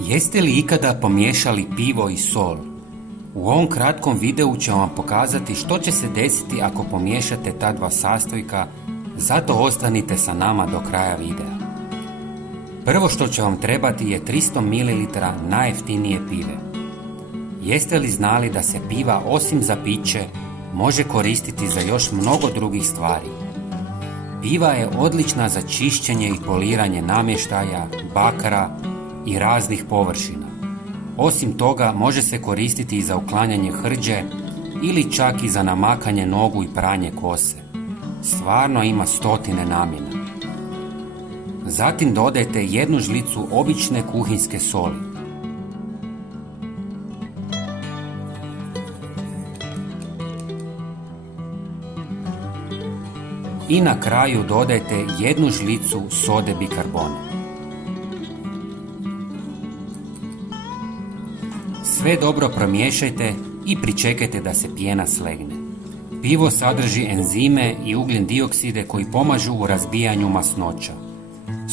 Jeste li ikada pomiješali pivo i sol? U ovom kratkom videu ću vam pokazati što će se desiti ako pomiješate ta dva sastojka, zato ostanite sa nama do kraja videa. Prvo što će vam trebati je 300 ml najjeftinije pive. Jeste li znali da se piva osim za piće može koristiti za još mnogo drugih stvari? Piva je odlična za čišćenje i poliranje namještaja, bakra i raznih površina. Osim toga može se koristiti i za uklanjanje hrđe ili čak i za namakanje nogu i pranje kose. Stvarno ima stotine namjena. Zatim dodajte 1 žlicu obične kuhinjske soli. I na kraju dodajte 1 žlicu sode bikarbone. Sve dobro promiješajte i pričekajte da se pjena slegne. Pivo sadrži enzime i ugljen diokside koji pomažu u razbijanju masnoća.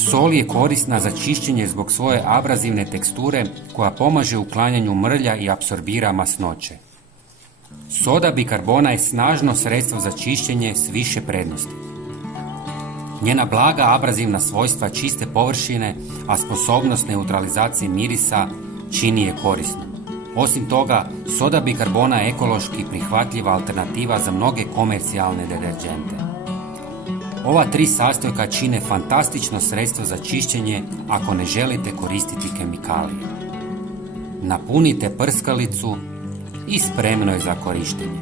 Sol je korisna za čišćenje zbog svoje abrazivne teksture koja pomaže u uklanjanju mrlja i apsorbira masnoće. Soda bikarbona je snažno sredstvo za čišćenje s više prednosti. Njena blaga abrazivna svojstva čiste površine, a sposobnost neutralizacije mirisa čini je korisnom. Osim toga, soda bikarbona je ekološki prihvatljiva alternativa za mnoge komercijalne deterdžente. Ova 3 sastojka čine fantastično sredstvo za čišćenje ako ne želite koristiti kemikalije. Napunite prskalicu i spremno je za korištenje.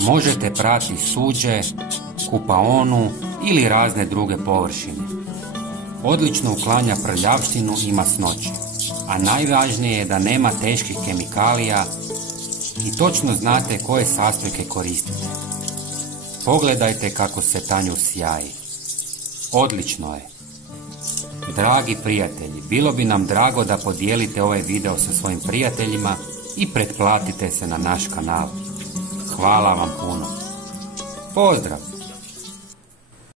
Možete prati suđe, kupaonu ili razne druge površine. Odlično uklanja prljavštinu i masnoće, a najvažnije je da nema teških kemikalija i točno znate koje sastojke koristite. Pogledajte kako se tanjur sjaji. Odlično je. Dragi prijatelji, bilo bi nam drago da podijelite ovaj video sa svojim prijateljima i pretplatite se na naš kanal. Hvala vam puno. Pozdrav!